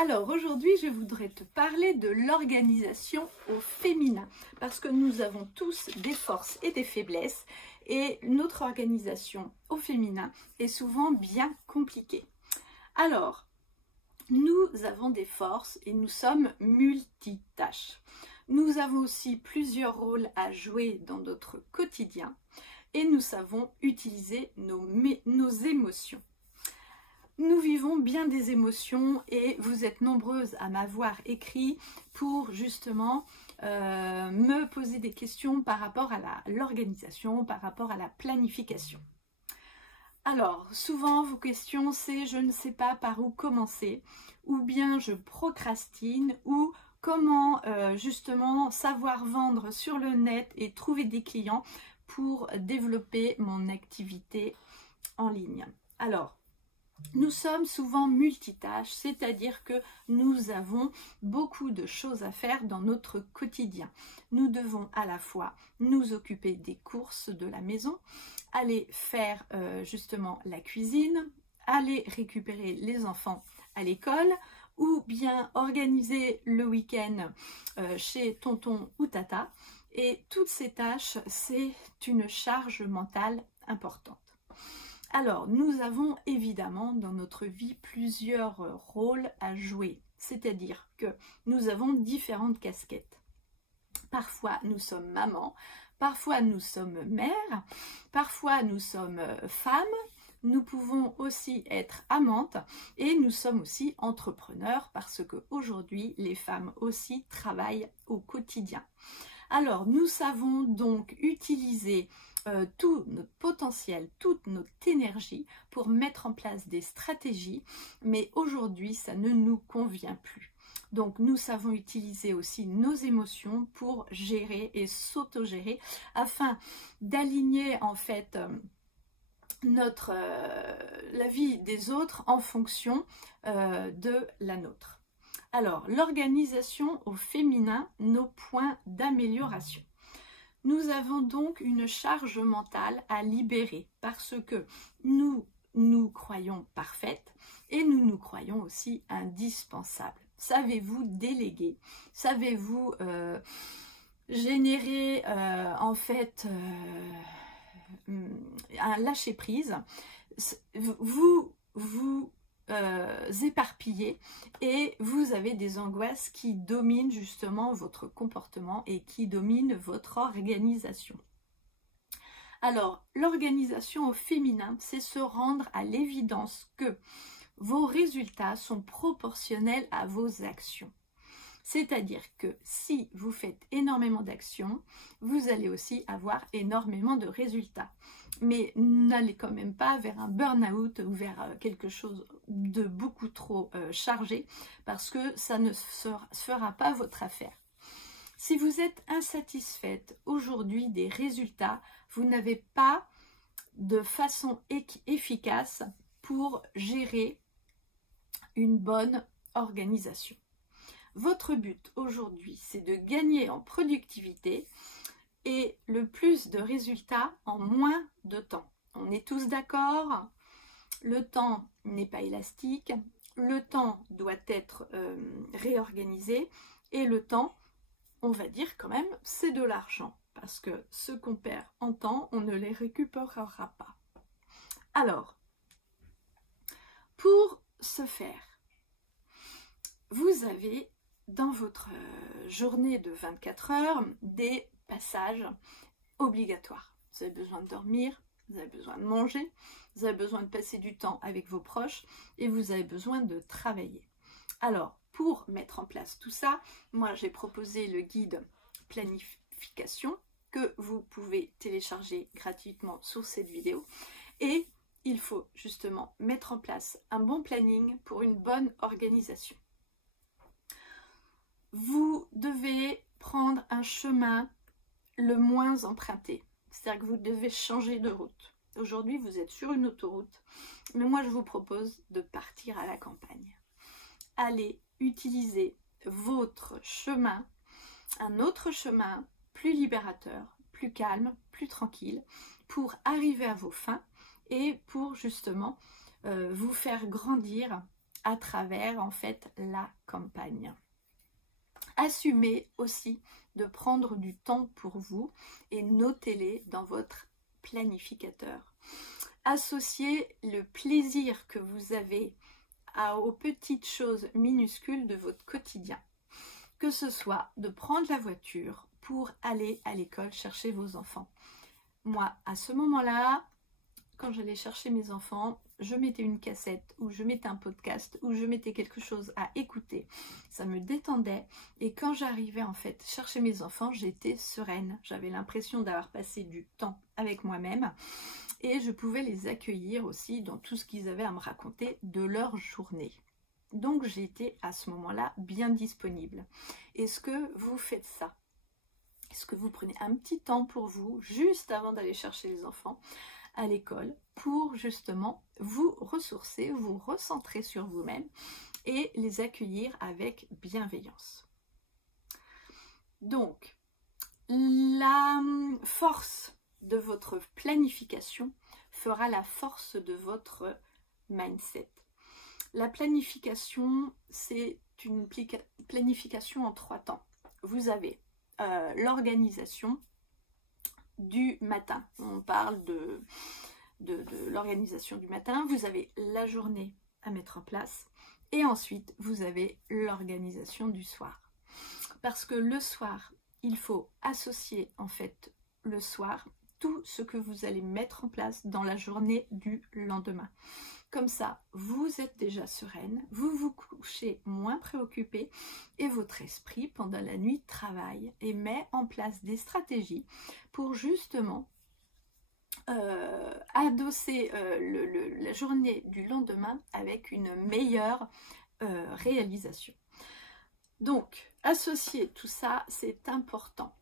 Alors aujourd'hui, je voudrais te parler de l'organisation au féminin parce que nous avons tous des forces et des faiblesses et notre organisation au féminin est souvent bien compliquée. Alors, nous avons des forces et nous sommes multitâches. Nous avons aussi plusieurs rôles à jouer dans notre quotidien et nous savons utiliser nos émotions. Nous vivons bien des émotions et vous êtes nombreuses à m'avoir écrit pour justement me poser des questions par rapport à l'organisation, par rapport à la planification. Alors, souvent vos questions c'est je ne sais pas par où commencer, ou bien je procrastine, ou comment justement savoir vendre sur le net et trouver des clients pour développer mon activité en ligne. Alors, nous sommes souvent multitâches, c'est-à-dire que nous avons beaucoup de choses à faire dans notre quotidien. Nous devons à la fois nous occuper des courses de la maison, aller faire justement la cuisine, aller récupérer les enfants à l'école ou bien organiser le week-end chez tonton ou tata. Et toutes ces tâches, c'est une charge mentale importante. Alors, nous avons évidemment dans notre vie plusieurs rôles à jouer, c'est-à-dire que nous avons différentes casquettes. Parfois, nous sommes maman, parfois nous sommes mère, parfois nous sommes femmes, nous pouvons aussi être amantes et nous sommes aussi entrepreneurs parce qu'aujourd'hui, les femmes aussi travaillent au quotidien. Alors, nous savons donc utiliser tout notre potentiel, toute notre énergie pour mettre en place des stratégies, mais aujourd'hui, ça ne nous convient plus. Donc, nous savons utiliser aussi nos émotions pour gérer et s'auto-gérer afin d'aligner en fait la vie des autres en fonction de la nôtre. Alors, l'organisation au féminin, nos points d'amélioration. Nous avons donc une charge mentale à libérer parce que nous nous croyons parfaites et nous nous croyons aussi indispensables. Savez-vous déléguer? Savez-vous générer en fait un lâcher-prise? Vous éparpillés et vous avez des angoisses qui dominent justement votre comportement et qui dominent votre organisation. Alors, l'organisation au féminin, c'est se rendre à l'évidence que vos résultats sont proportionnels à vos actions. C'est-à-dire que si vous faites énormément d'actions, vous allez aussi avoir énormément de résultats. Mais n'allez quand même pas vers un burn-out ou vers quelque chose de beaucoup trop chargé parce que ça ne fera pas votre affaire. Si vous êtes insatisfaite aujourd'hui des résultats, vous n'avez pas de façon efficace pour gérer une bonne organisation. Votre but aujourd'hui, c'est de gagner en productivité et le plus de résultats en moins de temps. On est tous d'accord, le temps n'est pas élastique, le temps doit être réorganisé et le temps, on va dire quand même, c'est de l'argent parce que ce qu'on perd en temps, on ne les récupérera pas. Alors, pour ce faire, vous avez dans votre journée de 24 heures des passages obligatoires. Vous avez besoin de dormir, vous avez besoin de manger, vous avez besoin de passer du temps avec vos proches et vous avez besoin de travailler. Alors, pour mettre en place tout ça, moi j'ai proposé le guide planification que vous pouvez télécharger gratuitement sous cette vidéo et il faut justement mettre en place un bon planning pour une bonne organisation. Vous devez prendre un chemin le moins emprunté, c'est-à-dire que vous devez changer de route. Aujourd'hui, vous êtes sur une autoroute, mais moi je vous propose de partir à la campagne. Allez utiliser votre chemin, un autre chemin plus libérateur, plus calme, plus tranquille, pour arriver à vos fins et pour justement vous faire grandir à travers en fait la campagne. Assumez aussi de prendre du temps pour vous et notez-les dans votre planificateur. Associez le plaisir que vous avez aux petites choses minuscules de votre quotidien. Que ce soit de prendre la voiture pour aller à l'école chercher vos enfants. Moi, à ce moment-là, quand j'allais chercher mes enfants, je mettais une cassette ou je mettais un podcast ou je mettais quelque chose à écouter. Ça me détendait et quand j'arrivais en fait chercher mes enfants, j'étais sereine. J'avais l'impression d'avoir passé du temps avec moi-même et je pouvais les accueillir aussi dans tout ce qu'ils avaient à me raconter de leur journée. Donc j'étais à ce moment-là bien disponible. Est-ce que vous faites ça? Est-ce que vous prenez un petit temps pour vous juste avant d'aller chercher les enfants à l'école pour justement vous ressourcer, vous recentrer sur vous-même et les accueillir avec bienveillance? Donc, la force de votre planification fera la force de votre mindset. La planification, c'est une planification en 3 temps. Vous avez l'organisation du matin. On parle de l'organisation du matin. Vous avez la journée à mettre en place et ensuite vous avez l'organisation du soir. Parce que le soir, il faut associer en fait le soir tout ce que vous allez mettre en place dans la journée du lendemain. Comme ça, vous êtes déjà sereine, vous vous couchez moins préoccupé et votre esprit, pendant la nuit, travaille et met en place des stratégies pour justement adosser la journée du lendemain avec une meilleure réalisation. Donc, associer tout ça, c'est important.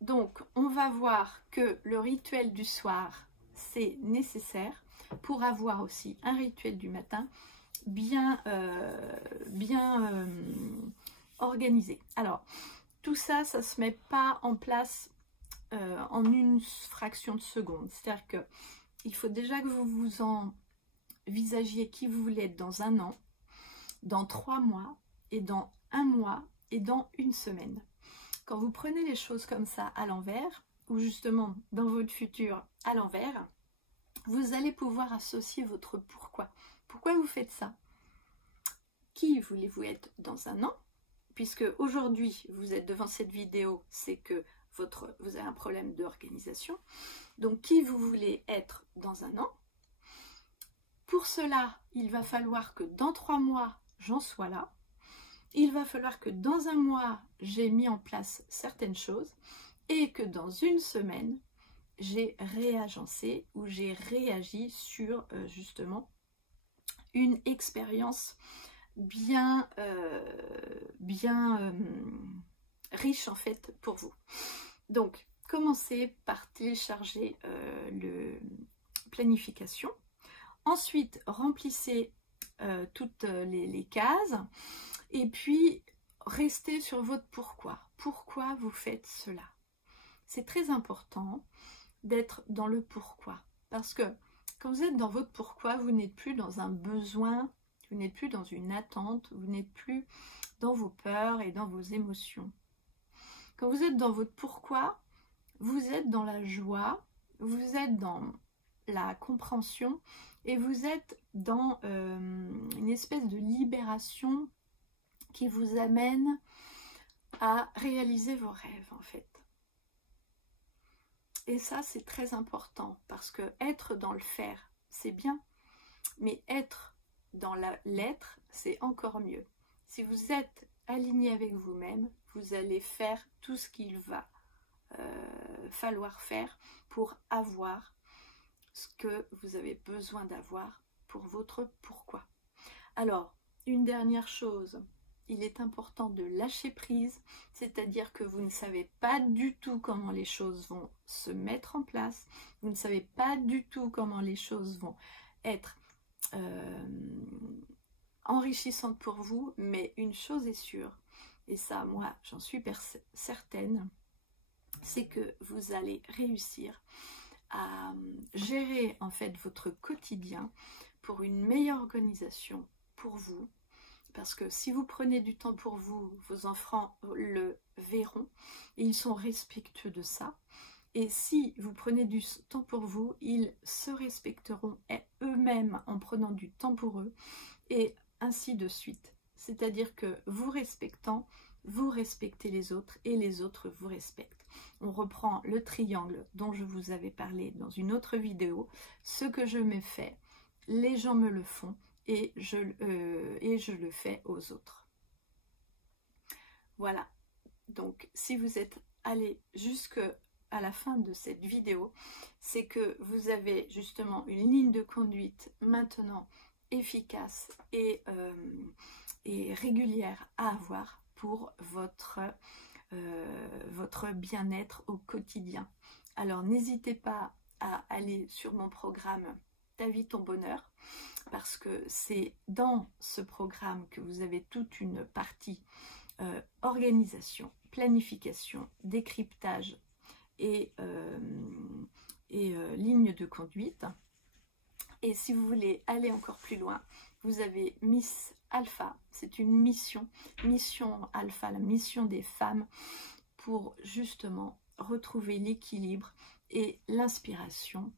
Donc, on va voir que le rituel du soir, c'est nécessaire pour avoir aussi un rituel du matin bien organisé. Alors, tout ça, ça ne se met pas en place en une fraction de seconde. C'est-à-dire qu'il faut déjà que vous vous envisagiez qui vous voulez être dans 1 an, dans 3 mois, et dans 1 mois, et dans 1 semaine. Quand vous prenez les choses comme ça à l'envers, ou justement dans votre futur à l'envers, vous allez pouvoir associer votre pourquoi. Pourquoi vous faites ça? Qui voulez-vous être dans 1 an? Puisque aujourd'hui, vous êtes devant cette vidéo, c'est que vous avez un problème d'organisation. Donc, qui vous voulez être dans 1 an? Pour cela, il va falloir que dans 3 mois, j'en sois là. Il va falloir que dans 1 mois, j'ai mis en place certaines choses et que dans 1 semaine, j'ai réagencé ou j'ai réagi sur justement une expérience bien riche en fait pour vous. Donc, commencez par télécharger le planification. Ensuite, remplissez toutes les cases. Et puis, restez sur votre pourquoi. Pourquoi vous faites cela? C'est très important d'être dans le pourquoi. Parce que quand vous êtes dans votre pourquoi, vous n'êtes plus dans un besoin, vous n'êtes plus dans une attente, vous n'êtes plus dans vos peurs et dans vos émotions. Quand vous êtes dans votre pourquoi, vous êtes dans la joie, vous êtes dans la compréhension et vous êtes dans une espèce de libération qui vous amène à réaliser vos rêves en fait. Et ça, c'est très important parce que être dans le faire, c'est bien, mais être dans l'être, c'est encore mieux. Si vous êtes aligné avec vous-même, vous allez faire tout ce qu'il va falloir faire pour avoir ce que vous avez besoin d'avoir pour votre pourquoi. Alors, une dernière chose, il est important de lâcher prise, c'est-à-dire que vous ne savez pas du tout comment les choses vont se mettre en place, vous ne savez pas du tout comment les choses vont être enrichissantes pour vous, mais une chose est sûre, et ça, moi, j'en suis certaine, c'est que vous allez réussir à gérer en fait votre quotidien pour une meilleure organisation pour vous, parce que si vous prenez du temps pour vous, vos enfants le verront, et ils sont respectueux de ça. Et si vous prenez du temps pour vous, ils se respecteront eux-mêmes en prenant du temps pour eux, et ainsi de suite. C'est-à-dire que vous respectant, vous respectez les autres et les autres vous respectent. On reprend le triangle dont je vous avais parlé dans une autre vidéo. Ce que je me fais, les gens me le font et je le fais aux autres. Voilà. Donc, si vous êtes allé jusqu'à la fin de cette vidéo, c'est que vous avez justement une ligne de conduite maintenant efficace et régulière à avoir pour votre bien-être au quotidien. Alors, n'hésitez pas à aller sur mon programme Ta vie, ton bonheur, parce que c'est dans ce programme que vous avez toute une partie organisation, planification, décryptage et ligne de conduite. Et si vous voulez aller encore plus loin, vous avez Miss Alpha, c'est une mission Alpha, la mission des femmes, pour justement retrouver l'équilibre et l'inspiration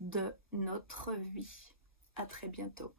de notre vie. À très bientôt.